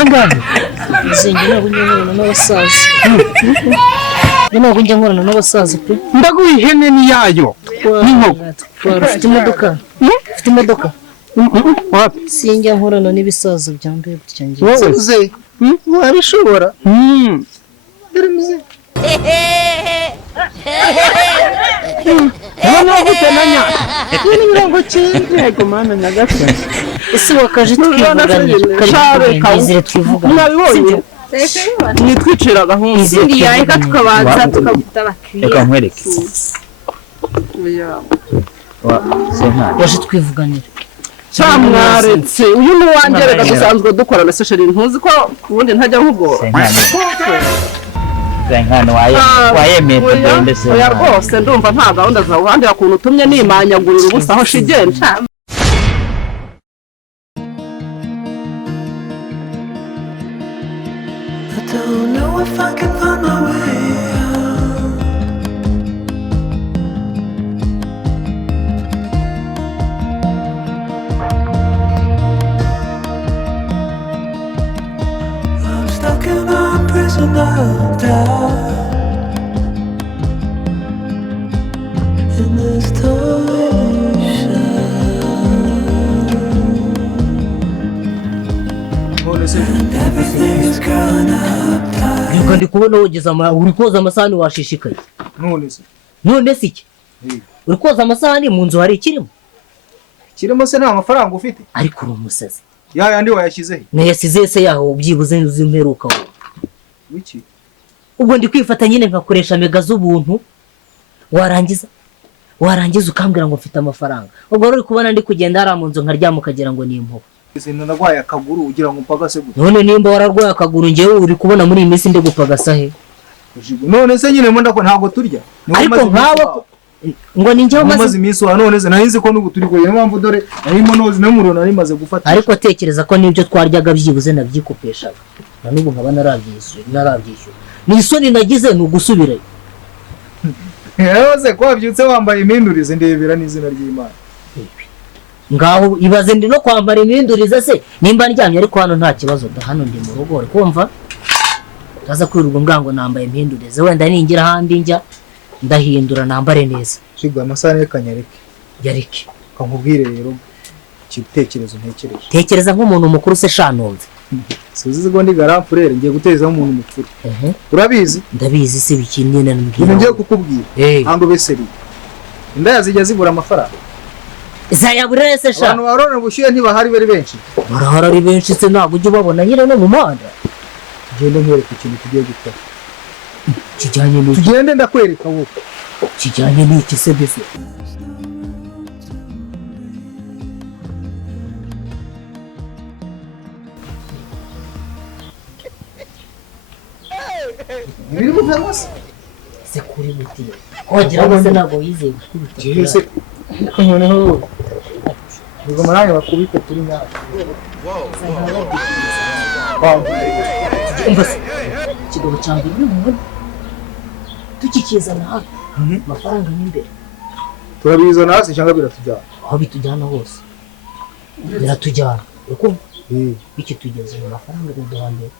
Angahe izingi ntabwo nkorana n'abasaza ntabwo njya nkorana n'abasaza pe ndaguha ihene ni yayo n'inkoko ufite imodoka ufite imodoka sinjya nkorana n'ibisaza byambaye gutya ngiye wowe wabishobora dore muze Mwana ufite nanya mirongo cyenda yego mana nyagasani ese wakaje twivuganye kayizire twivuganye mwabibonye nitwiciraga nk'uzi reka tukabanza tukaguta abakiriya reka nkwereke waje twivuganira cyamwaretse uyu ni wanjye reka dusanzwe dukorana sesheri ntuzi ko ubundi ntajya nkugora Senkano wayemeye ndetse oya rwose ndumva nta gahunda zawe handi yakuntu utumye nimanyagurira ubusa aho shigenda Yuko ndi kubona wogeza uri koza amasahani washishikaye none se iki uri koza amasahani mu nzu hari ikirimo se nta mafaranga ufite ariko uri umusazi yandi wayashyize nayasize se yaho ubyibuze uzimperuka wowe wiki ubwo ndi kwifata nyine nkakoresha mega z'ubuntu warangiza ukambwira ngo mfite amafaranga ubwo uri kubona ndi kugenda hari mu nzu nkaryama ukagira ngo ni impuhwe narwaye akaguru ugira ngo mpagase gute none nimba wararwaye akaguru ngewe uri kubona muri iyi minsi ndi gupagasa he none se nyine mbona ko ntabwo turya ariko nkawe ngo ni njyewe maze iminsi wa none se nahinze ko n'ubu turi kugira impamvu dore narimo nozi n'umuriro nari maze gufata ariko tekereza ko n'ibyo twaryaga byibuze nabyikopeshaga na n'ubu nkaba narabyishyura ni isoni nagize ni ugusubirayo yose ko wabyutse wambaye impindurize ndebera n'izina ry'Imana ngaho ibaze ndi no kwambara impindurize se nimba ndyamye ariko hano nta kibazo hano ndi mu rugo uri kumva utaza kwirirwa ngango nambaye impindurize wenda ningira ahandi njya ndahindura nambare neza shigwa amasahani y'akanyareke yareke kankubwire rero kitekerezo ntekereje tekereza nk'umuntu mukuru se shanumve suzize ngo ndi garampurere ngiye gutezaho umuntu mukuru urabizi ndabizi se bikinye nambwira ngiye kukubwira hando beseri indaya zijya zibura amafaranga zayabura se sha abantu barona bushyuye ntibahari bari benshi barahara ari benshi se ntabwo ujye ubabona nyine no mu muhanda genda nkwereka ikintu tugiye gukora kijyanye n'iki tugende ndakwereka wowe kijyanye n'iki se mbese Niri mutangose se kuri muti wagira ngo se ntabwo yizeye gukubita se noneho ubwo maranye bakubita turi nyayo ikigabo cya mbere n'umuntu tukikizana hafi amafaranga n'imbere turabizana hasi cyangwa biratujyana aho bitujyana hose biratujyana uko iki tugeze mu mafaranga biduha mbere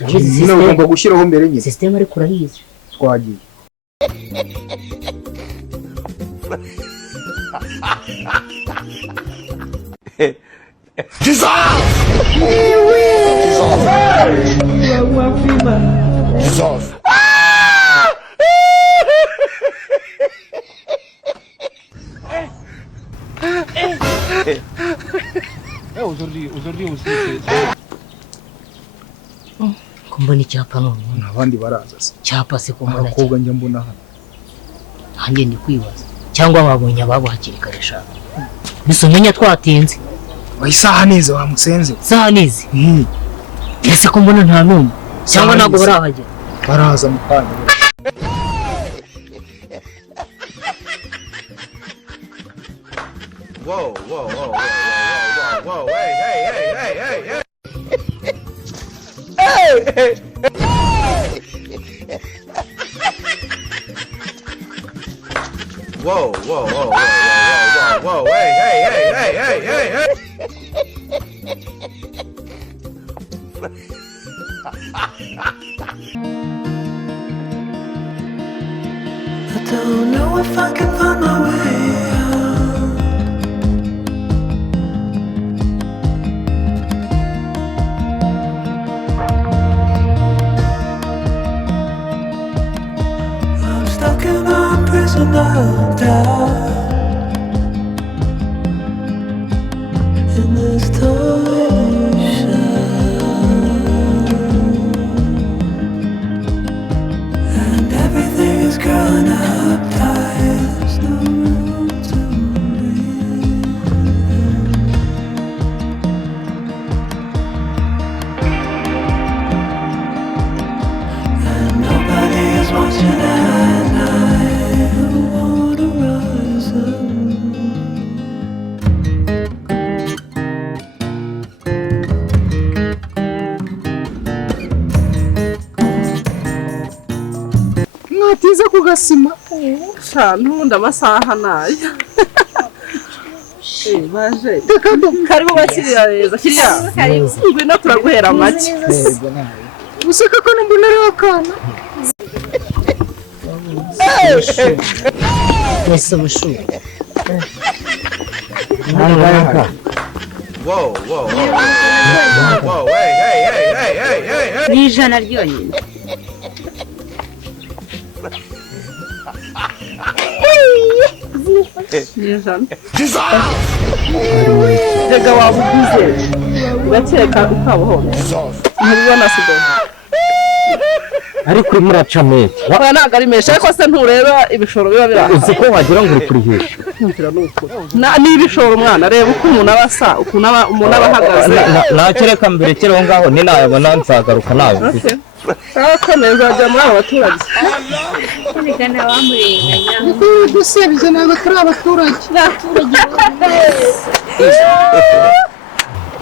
nyine ugomba gushyiraho mbere nyine system ariko urayizi twagiye Jesus! kumbona icyapa none abandi baraza se cyapa se kumbona abakobwa njya mbona hano nanjye ndi kwibaza cyangwa babonye ababo hakiri kare shaka bisomenya twatinze isaha nize wa musenze isaha nize ese ko mbona nta numwe cyangwa ntabwo barahagera baraza mu kanya Whoa, whoa, whoa, whoa, whoa, whoa, whoa, hey, hey, hey, hey, hey. Hey! Whoa, whoa, whoa, whoa, whoa, whoa, whoa, hey. I don't know if I can find my way out. I'm stuck in a prison of doubt. In this torsion, and everything is growing up tight. There's no room to breathe. And nobody is watching at night. I wanna rise up. mwatiza ku gasima sha ntundi amasaha nayo baje karibu bakiriya neza kiriya ngwino turaguhera make useka ko numbona ari wakana Ese mushu. Whoa, hey. Ni ijana ryonyine. rega wabugize ugakeka ukabaho ntibibona sido ariko urimo uraca meke oya ntabwo ari menshi ariko se ntureba ibishoro biba biri aha uzi ko wagira ngo uri kurihisha ni ibishoro umwana reba uko umuntu aba asa ukuntu umuntu aba ahagaze nakereka mbere kiriho ngaho ninayabona nzagaruka nabifite komeza wajya muri abo baturage Reka ntawamurenganya. gusebya ntabwo turi abaturage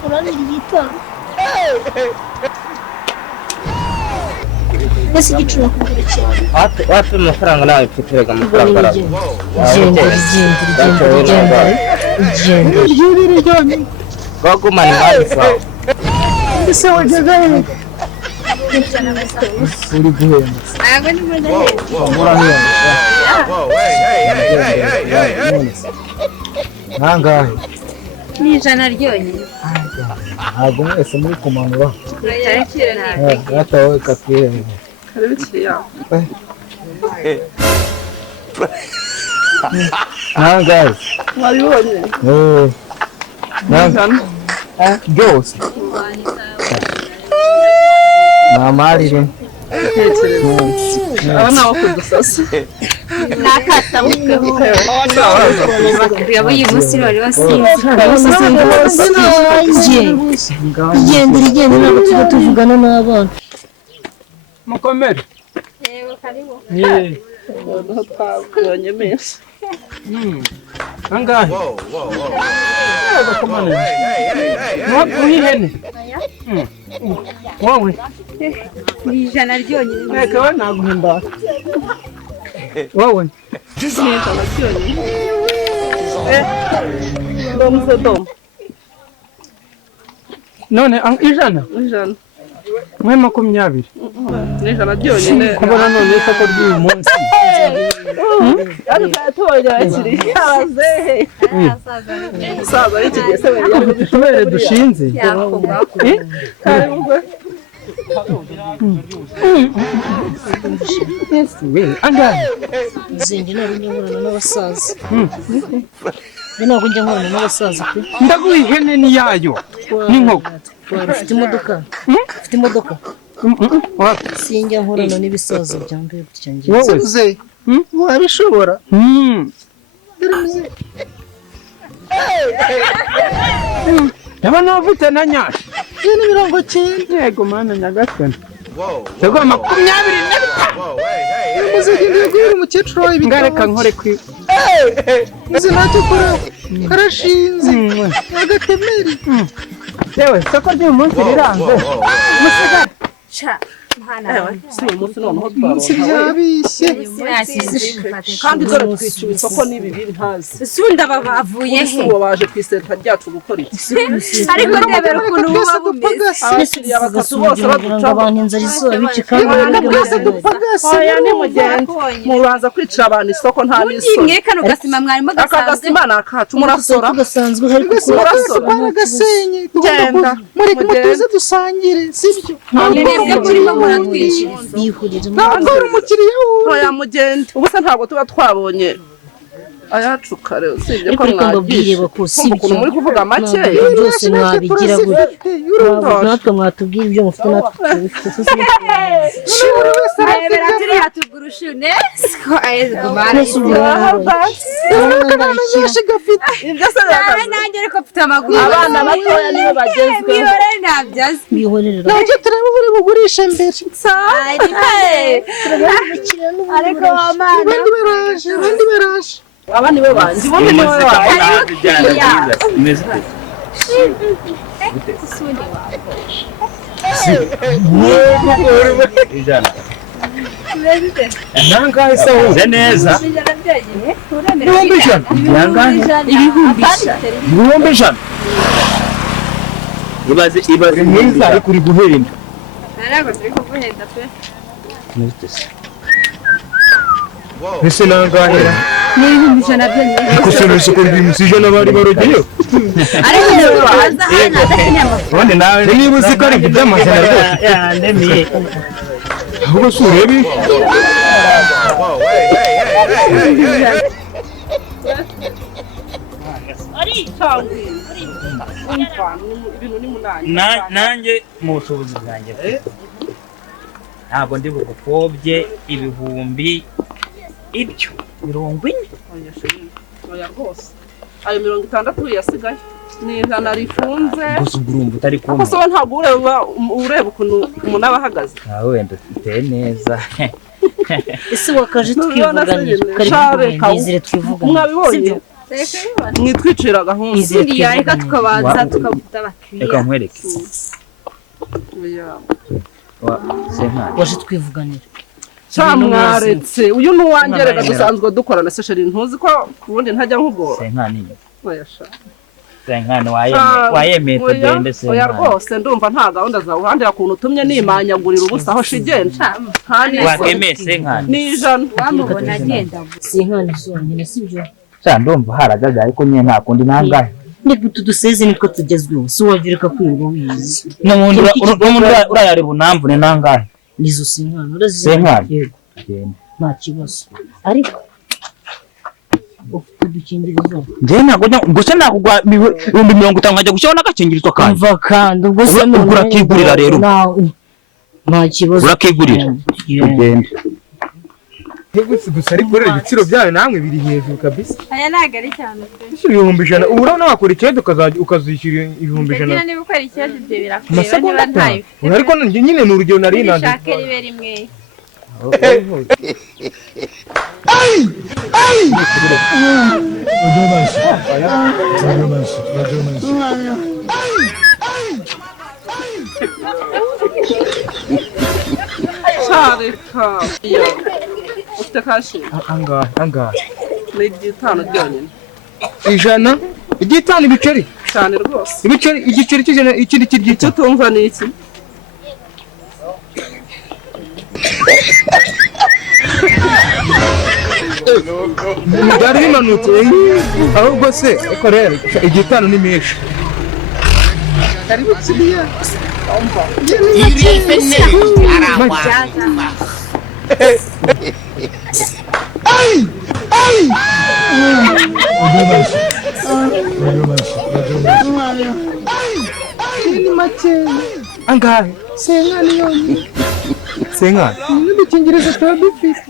Urabira igitoro. Ese igiciro kugura cyane. wapi amafaranga nawe mfite rega amafaranga araza Igenda. bagumana imari zawe ese wajyaga he uri guhenda Ntabwo ni muri ndahera. Whoa, hey. nangahe Ni ijana ryonyine. ntabwo mwese muri kumanura Turakira nabi. yatawe katwihembe karibu kiriya nangahe wabibonye nangahe byose namarire aba ni abo kudusasa Nakatabukeho. Bakiriya b'uyu munsi bari basinze. Igenda ntabwo tujya tuvugana n'abana. mukomere Yego karibu. noneho twabonye menshi nangahe Hey. uhihene wowe Ni ijana ryonyine. reka we naguhimbara wowe domu none ijana ijana mwe 20 ni ijana ryonyine kubona none isoko ry'uyu munsi ariko tuyatubonye bakiri abazehe saza y'iki gihe se bari tubere dushinze karibu gwe we angahe Zindi ntabwo njya nkorana n'abasaza. Ntabwo njya nkorana n'abasaza pe. ndaguha ihene ni yayo n'inkoko Ufite imodoka? Ufite imodoka? wapi Sinjya nkorana n'ibisaza byambaye gutya ngiye. wowe wabishobora ndabona ufite na nyashi ni 90 yego mana nyagasani yego 25 muzagenda guhera umukecuru wawe ngareka nkore kwi uzi ntacyo kora karashinze agatemeri yewe soko ry'uyu munsi riranze musigara Cha si uyu munsi noneho twaronka byabishye kandi dore twiciwe isoko n'ibi biri ntazi sunda bavuye he ubu baje ku iseta ryacu gukora iki ariko ndebera ukuntu buba bumeze abakiriya batatu bose baducaho abantu inzara izuba bici kandi twese dupagase oya ni mugende mubanza kwicira abantu isoko nta n'isoni imwe kano gasima mwarimo aka gasima ni akacu murasora gasanzwe hari murasora baragasenye genda muri tuze dusangire sibyo mwebwe murimo muratwishira bihurira ntabwo ari umukiriya oya mugende ubu se ntabwo tuba twabonye ayacu kare usibye ko ariko mbabwire mwagishe bako kumva ukuntu muri kuvuga make byose mwabigira gutya natwe mwatubwira ibyo mufite natwe tubifite ndebera turi hatugurushune ko ayezgumana ibyo se nawe nanjye ariko mfite amaguru abana batoya nibo bagezweho bihore ntabyazi bihorera nacyo tureba uri bugurishe mbere ariko wamana abandi baraje aba nibo banjye ubundi niwe wanjye nangahe se uze neza ibihumbi ijana ibaze mwiza ariko uri guhenda ntabwo turi kuguhenda pe ese nangahera n'ibihumbi ijana byonyine ariko se n'isoko ry'iminsi ijana bari barogeyeho ariko niba waza hano adakeneye amafaranga ubundi nawe niba uzi ko ari ibyo by'amajana rwose yandemiye ahubwo si urebe Whoa, hey, hey, hey, hey, hey. nanjye mu bushobozi bwanjye ntabwo ndi bugupfobye ibihumbi ibyo 40 oya rwose ayo 60 yasigaye ni ijana rifunze gusa urumva utari ako kumva se ntabwo ureba ukuntu umuntu aba ahagaze wenda ufite neza ese wakaje twivuganira kari twivugana mwabibonye mwitwicira gahunda izindi yareka tukabanza tukavuta abakiriya reka nkwereke oya waje twivuganira cyamwaretse uyu ni uwanjye reka dusanzwe dukorana se sheri ntuzi ko ubundi ntajya nkugora senkani oya sha senkani wayemeye tugende senkani oya rwose ndumva nta gahunda zawe uhandira kuntu utumye nimanyagurira ubusa aho shigenda wakemeye senkani ni ijana wamubona agenda senkani zonyine sibyo ndumva haragaga ariko nyine nta kundi nangahe nibwo tuduseze nitwo tugezweho si wavireka kwirirwa wiyizi n'umuntu urayari bunamvune nangahe nizo senkani urazize senkani yego nta kibazo ariko ufite udukingirizo njye ntabwo gusa nakugwa 50 nkajya gushyiraho n'agakingirizo kanjye umva kandi ubwo se ubwo urakigurira rero nta kibazo urakigurira ugende gusa ariko rero ibiciro byayo namwe biri hejuru kabisa aya ntabwo ari cyane pe ibihumbi ijana ubu urabona wakora icyenda ukazishyura ibihumbi ijana kugira niba ukora ikibazo ibyo birakureba amasegonda niba ntayo atanu ariko nyine ni urugero nari nanze ushake ribe rimwe cyareka ufite kashi angahe ni 5 byonyine ijana igitanu ibiceri cyane rwose ibiceri igiceri cy'ijana ikindi icyo cy'igitanu tumva ni iki byari bimanutse ahubwo se ariko rero igitanu ni menshi ni make angahe senkani yonyine senkani n'udukingirizo tuba dufite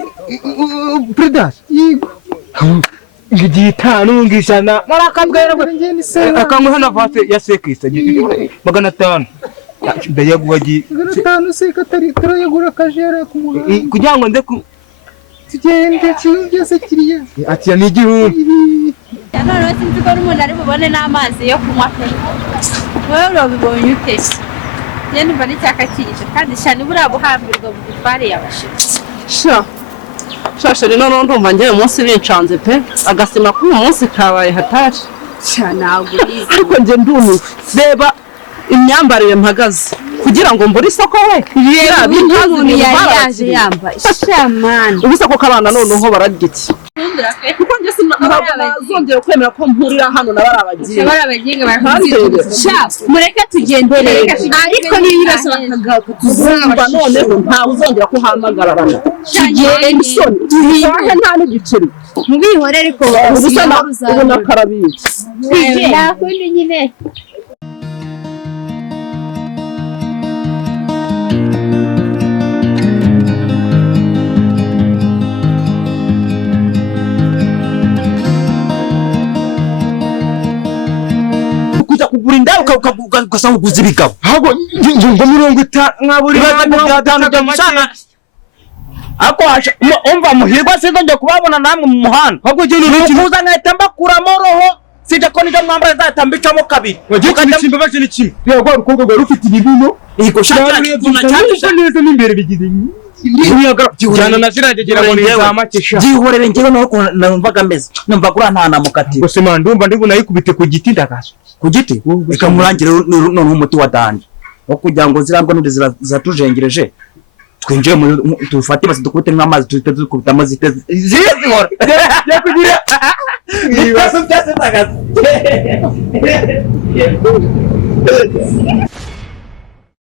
predas yego igitanu ngijana narakabwera njye ni senkani akamwe hano vate ya sekisa 500 ndayaguwaji 5 se katari turayagura akajera ku muhanda kugira ngo nde tugende kintu byose kiriya ati ni igihumbi none sinzi ko n'umuntu ari bubone n'amazi yo kunywa pe wowe urabibonye ute njye numva n'icyakakije kandi cyane buriya buhambirwa mu gutware yabashije shashe rero ndumva ngewe umunsi bincanze pe agasima k'uyu munsi kabaye hatari ntabwo bizi ariko njye ndumiwe reba imyambarire mpagaze kugira ngo mbure isoko we umuntu yari yaje yambaye shamani ubu isoko k'abana noneho bararya iki kuko njye sinazongera kwemera ko mpurira hano na barabaginga mureke tugendere ariko n'ibibazo bakagaruka noneho ntawe uzongera kuhamagararana tugende isoni tuhihe nta n'igiceri mubihore ariko ubu nakarabiye nakundi nyine kugura indaya ugasanga uguze ibigabo ahubwo ngo 50 nkaburi ako umva muhirwa sinzongeye kubabona namwe mu muhanda ahubwo je nukuza nkahita mbakuramo roho sije ko nijo mwambara zahita mbicamo kabiri imbabazi ni kimwe rero urukundo rwa rufite ibibuno iko shaka tunacyanisha neza n'imbere bigize cyane naziragegera ngo nizamakesha gihorere ngewe numvaga meze numva kuri nta namukati gusa ndumva ndibona yikubite ku giti ndagaso ku giti ikamurangire none umuti wa danje wo kugira ngo zirambwa n'undi zatujengereje twinjiye mu tufate basi dukubite nk'amazi tuhite dukubita amazi zihora ya kugira ibibazo byose ndagaso